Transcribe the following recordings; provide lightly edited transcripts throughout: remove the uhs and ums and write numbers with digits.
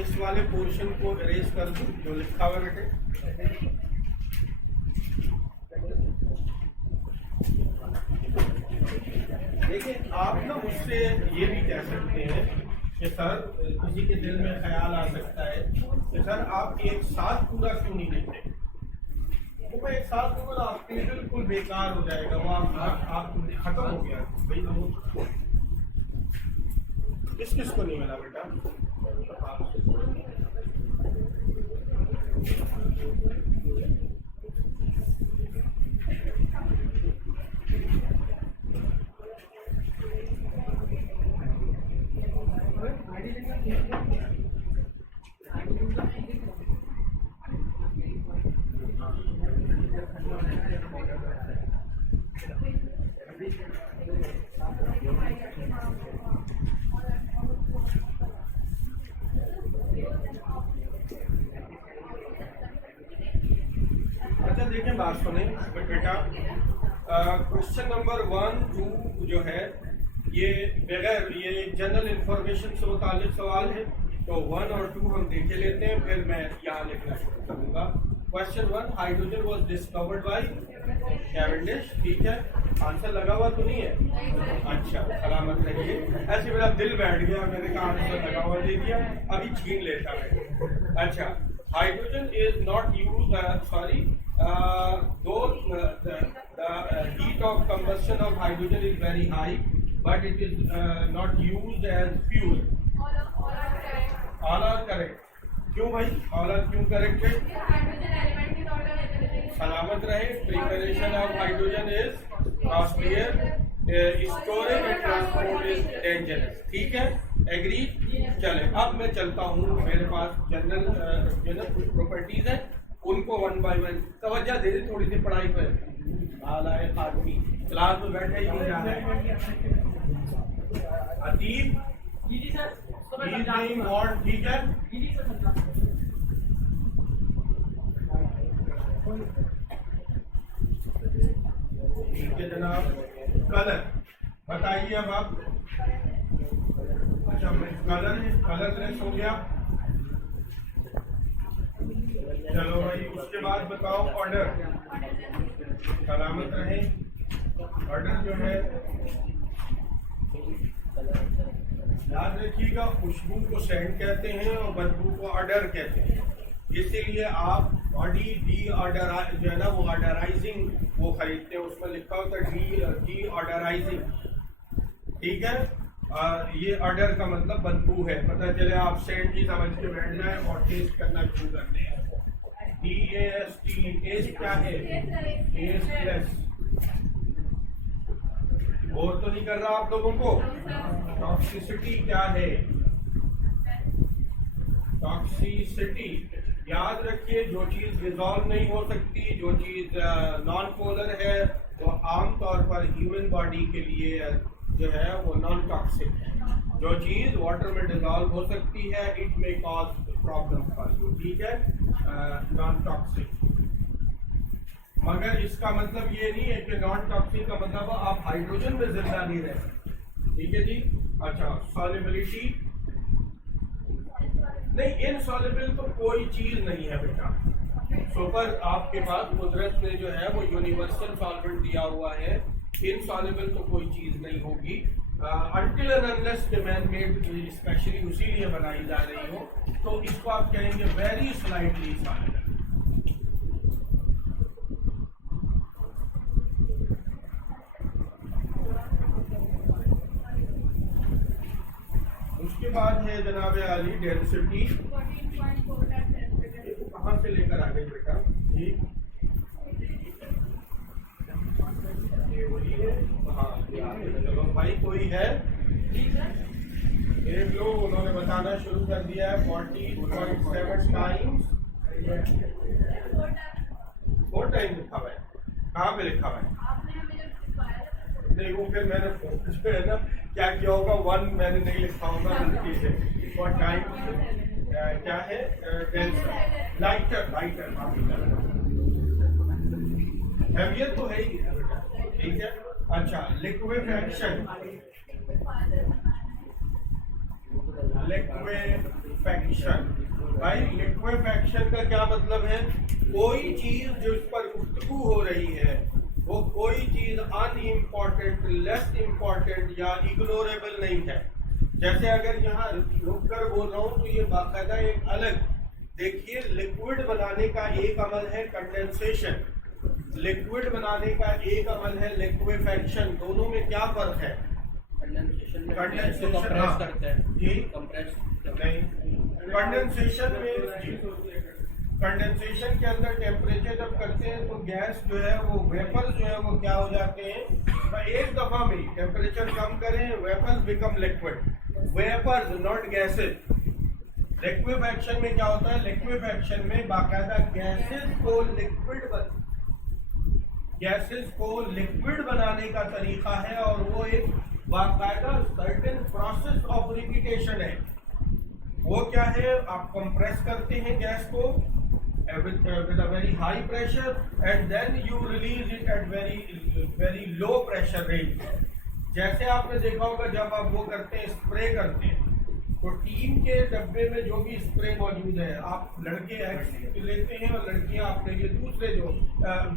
इस वाले पोर्शन को इरेज कर दूं जो लिखा हुआ बेटे। देखिए आप ना मुझसे ये भी कह सकते हैं कि सर किसी के दिल में ख्याल आ सकता है कि सर आप एक साथ पूरा क्यों नहीं लेते। तो मैं एक साथ दूंगा आपके लिए बिल्कुल बेकार हो जाएगा, वो आप खत्म हो गया भाई। तो किस को नहीं मिला बेटा? अच्छा देखिए बात सुने बेटा, क्वेश्चन नंबर 1, 2 जो है ये बगैर ये जनरल इंफॉर्मेशन से मुतालिक सवाल है, तो 1 और 2 हम देखे लेते हैं, फिर मैं यहाँ लिखना शुरू करूँगा। Question 1, hydrogen was discovered by Cavendish. ठीक है, आंसर लगा हुआ तो नहीं है? अच्छा सलामत रहिए। ऐसे मेरा दिल बैठ गया, मैंने कहा आंसर लगा हुआ दे दिया, अभी छीन लेता है। अच्छा, hydrogen is not use though the heat of combustion of hydrogen is very high, but it is not used as fuel. All are correct. क्यों भाई? all are क्यों correct है? सलामत रहे। Preparation of hydrogen is costlier, storage and transport is dangerous. ठीक है, agree? चले अब मैं चलता हूँ, मेरे पास जनरल कुछ प्रॉपर्टीज है, उनको 1 बाय 1 तवज्जो दे दे थोड़ी सी पढ़ाई पर। आलाए आदमी क्लास में बैठे ही नहीं जा रहे हैं। अतीब ठीक है, ठीक है जनाब। कलर बताइए अब आप। अच्छा कलर लेस हो गया। चलो भाई उसके बाद बताओ ऑर्डर। सलामत रहे। ऑर्डर जो है याद रखिएगा, खुशबू को सेंट कहते हैं और बदबू को ऑर्डर कहते हैं। इसीलिए आप बॉडी डी ऑर्डर जो है ना वो ऑर्डराइजिंग वो खरीदते हैं, उसमें लिखा होता है डी ऑर्डराइजिंग। ठीक है, ये ऑर्डर का मतलब बदबू है। पता चले आप सेंट की समझ के बैठना है और टेस्ट करना शुरू करते हैं। टेस्ट क्या है? टेस्टलेस। और तो नहीं कर रहा आप लोगों को? टॉक्सिसिटी क्या है? टॉक्सिसिटी याद रखिए, जो चीज डिसॉल्व नहीं हो सकती, जो चीज नॉन पोलर है, वो आमतौर पर ह्यूमन बॉडी के लिए जो है वो नॉन टॉक्सिक है। जो चीज वाटर में डिसॉल्व हो सकती है, इट में कॉज प्रॉब्लम फॉर यू। ठीक है, नॉन टॉक्सिक। मगर इसका मतलब ये नहीं है कि नॉन टॉक्सिक का मतलब आप हाइड्रोजन में जिंदा नहीं रह सकते। ठीक है जी। अच्छा, सॉल्युबिलिटी नहीं, इनसॉल्युबल तो कोई चीज नहीं है बेटा। सुपर आपके पास कुदरत ने जो है वो यूनिवर्सल सॉल्वेंट दिया हुआ है, इनसॉल्युबल तो कोई चीज नहीं होगी until and unless the man made specially उसी लिए बनाई जा रही हो, तो इसको आप कहेंगे वेरी स्लाइटली सॉल्युबल। उसके बाद है जनाब आली डेंसिटी। कहाँ से लेकर आ गए बेटा? जी हाँ, चलो भाई कोई है देख लो, उन्होंने बताना शुरू कर दिया है। 40.7 टाइम्स 4 टाइम लिखा हुआ है। कहाँ पे लिखा हुआ है? नहीं वो फिर मैंने फोकस पे है ना क्या किया होगा, 1 मैंने नहीं लिखा होगा गलती से। 4 टाइम्स क्या है? लाइटर हैवियत तो है ही बेटा। ठीक है, अच्छा लिक्विफैक्शन लिक्वेफैक्शन। भाई लिक्वेफैक्शन का क्या मतलब है? कोई चीज जो इस पर गुफ्तगू हो रही है वो कोई चीज अनइम्पॉर्टेंट, लेस इम्पॉर्टेंट या इग्नोरेबल नहीं है। जैसे अगर यहाँ रुक कर बोल रहा हूँ तो ये बाकायदा एक अलग, देखिए लिक्विड बनाने का एक अमल है कंडेंसेशन, लिक्विड बनाने का एक अमल है लिक्वेफैक्शन। दोनों में क्या फर्क है? कंडेंसेशन कंप्रेस करते हैं जी, कंप्रेस नहीं, कंडेंसेशन में, कंडेंसेशन के अंदर टेम्परेचर जब करते हैं तो गैस जो है वो वेपर्स जो है वो क्या हो जाते हैं, एक दफा में टेम्परेचर कम करें vapours become liquid, vapours not gases. Liquefaction में क्या होता है? लिक्वेफैक्शन में बाकायदा गैसेस को लिक्विड बनाने का तरीका है और वो एक बाकायदा सर्टेन प्रोसेस ऑफ रिपीटेशन है। वो क्या है? आप कंप्रेस करते हैं गैस को with a very high pressure and then you release it at very low pressure range। जैसे आपने देखा होगा जब आप वो करते हैं, स्प्रे करते हैं, तो टीन के डब्बे में जो भी स्प्रे मौजूद है, आप लड़के एक्स लेते हैं और लड़कियां आपके लिए दूसरे जो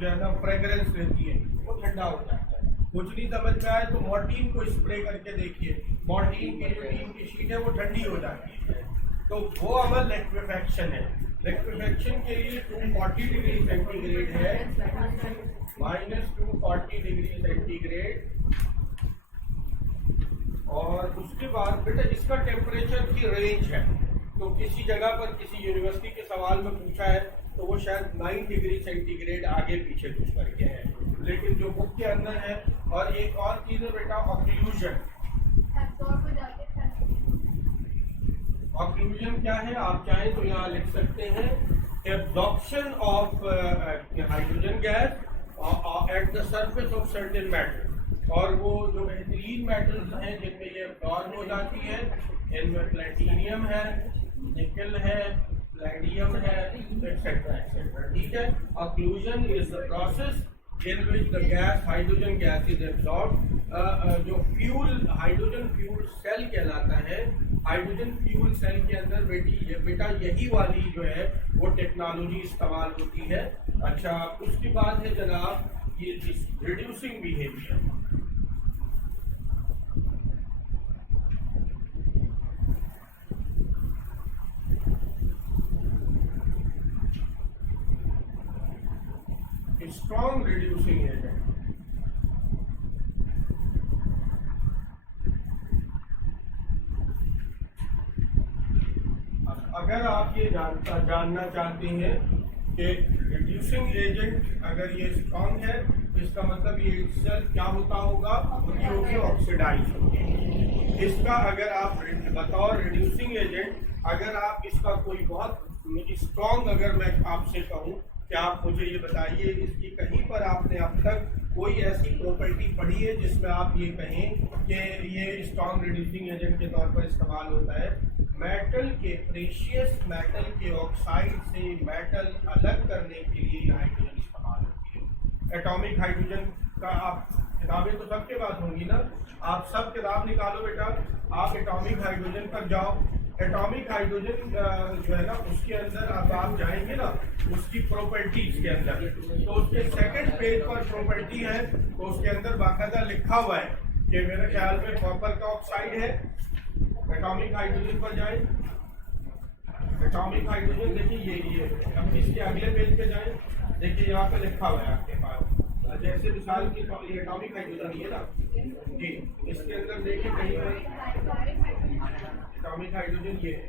है ना फ्रेग्रेंस लेती है, वो ठंडा हो जाता है। कुछ नहीं समझ में आए तो मॉर्टीन को स्प्रे करके देखिए, मॉर्टीन की जो टीन की शीट है वो ठंडी हो जाती है। तो वो अमल लिक्वेफैक्शन है। लिक्वेफैक्शन के लिए 240 डिग्री सेंटीग्रेड है, -240 डिग्री सेंटीग्रेड। और उसके बाद बेटा इसका टेम्परेचर की रेंज है, तो किसी जगह पर किसी यूनिवर्सिटी के सवाल में पूछा है तो वो शायद 9 डिग्री सेंटीग्रेड आगे पीछे कुछ करके है, लेकिन जो बुक के अंदर है। और एक और चीज है बेटा ऑक्लूजन। ऑक्लूजन क्या है? आप चाहें तो यहाँ लिख सकते हैं absorption of hydrogen gas at the surface of certain metal. और वो जो बेहतरीन मेटल्स हैं जिनमें ये एब्जॉर्ब हो जाती है, इनमें प्लेटिनियम है, निकल है, प्लेडियम है, एक्सेट्रा एक्सेट्रा। ठीक है, occlusion is the process in which the hydrogen gas is absorbed। जो फ्यूल हाइड्रोजन फ्यूल सेल कहलाता है, हाइड्रोजन फ्यूल सेल के अंदर बेटा यही वाली जो है वो टेक्नोलॉजी इस्तेमाल होती है। अच्छा, उसके बाद है जनाब ये reducing behaviour. Strong reducing agent. अगर आप ये जानना चाहते हैं कि रिड्यूसिंग एजेंट अगर ये स्ट्रॉन्ग है, इसका मतलब ये सेल क्या होता होगा? ये ऑक्सीडाइज होगी। इसका अगर आप बतौर रिड्यूसिंग एजेंट अगर आप इसका कोई बहुत स्ट्रॉन्ग अगर मैं आपसे कहूँ कि आप मुझे ये बताइए इसकी कहीं पर आपने अब तक कोई ऐसी प्रॉपर्टी पढ़ी है जिसमें आप ये कहें कि ये स्ट्रॉन्ग रिड्यूसिंग एजेंट के तौर पर इस्तेमाल होता है? मेटल के प्रेशियस मेटल के ऑक्साइड से मेटल अलग करने के लिए हाइड्रोजन इस्तेमाल होती है। एटॉमिक हाइड्रोजन का आप किताबें तो सबके पास होंगी ना, आप सब किताब निकालो बेटा, आप एटॉमिक हाइड्रोजन पर जाओ। एटॉमिक हाइड्रोजन जो है ना उसके अंदर अब आप जाएंगे ना उसकी प्रॉपर्टीज के अंदर, तो उसके सेकंड पेज पर प्रॉपर्टी है, तो उसके अंदर बाकायदा लिखा हुआ है कि मेरे ख्याल में कॉपर का ऑक्साइड है। एटॉमिक हाइड्रोजन पर जाए, एटॉमिक हाइड्रोजन देखिए ये अब इसके अगले पेज पे जाए, देखिए यहाँ पे लिखा हुआ है आपके पास, जैसे मिसाल की एटॉमिक हाइड्रोजन है ना जी, इसके अंदर देखिए कहीं एटॉमिक हाइड्रोजन ये है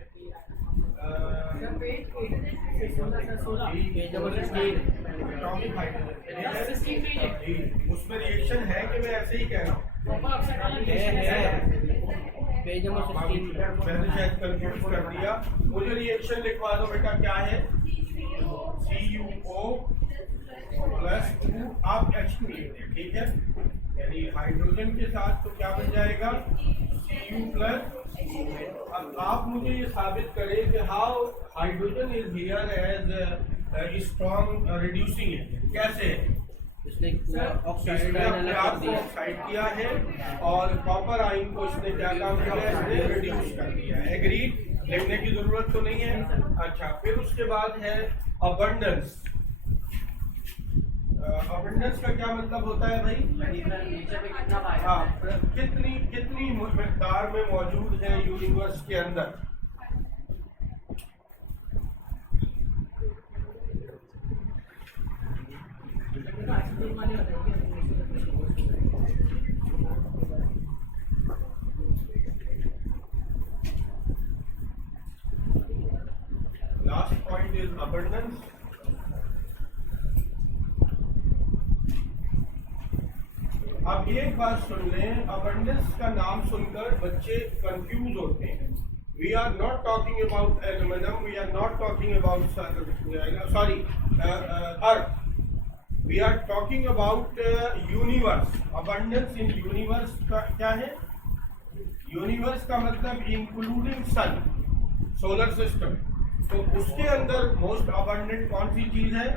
एटॉमिक हाइड्रोजन, उसमें रिएक्शन है कि मैं ऐसे ही कह रहा हूँ? मैंने शायद कंफ्यूज कर दिया, मुझे रिएक्शन लिखवा दो बेटा। क्या है? CuO प्लस 2 आप H2 लेते, ठीक है, यानी हाइड्रोजन के साथ तो क्या बन जाएगा? Cu plus. अब आप मुझे ये साबित करें कि how hydrogen is here as strong reducing agent. कैसे? ऑक्साइड किया है और कॉपर आयन को इसने क्या काम किया है? इसने रिड्यूस कर दिया है। एग्रीड? लिखने की जरूरत तो नहीं है। अच्छा, फिर उसके बाद है अबंडेंस। अबंडेंस का क्या मतलब होता है भाई? हाँ, कितनी मिकदार में मौजूद है यूनिवर्स के अंदर। Last point is abundance. अब एक बात सुन लें, अबंडेंस का नाम सुनकर बच्चे कंफ्यूज होते हैं। We are not talking about aluminium, we are not talking about earth, we are talking about universe. Abundance in universe का क्या है? यूनिवर्स का मतलब इंक्लूडिंग सन, सोलर सिस्टम। तो उसके अंदर मोस्ट अबंडेंट कौन सी चीज है?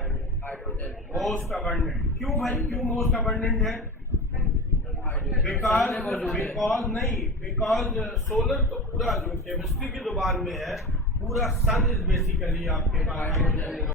Most abundant. क्यों भाई, क्यों मोस्ट अबंडेंट है? बिकॉज सोलर तो पूरा जो केमिस्ट्री की जुबान में है, पूरा सन इज बेसिकली आपके पास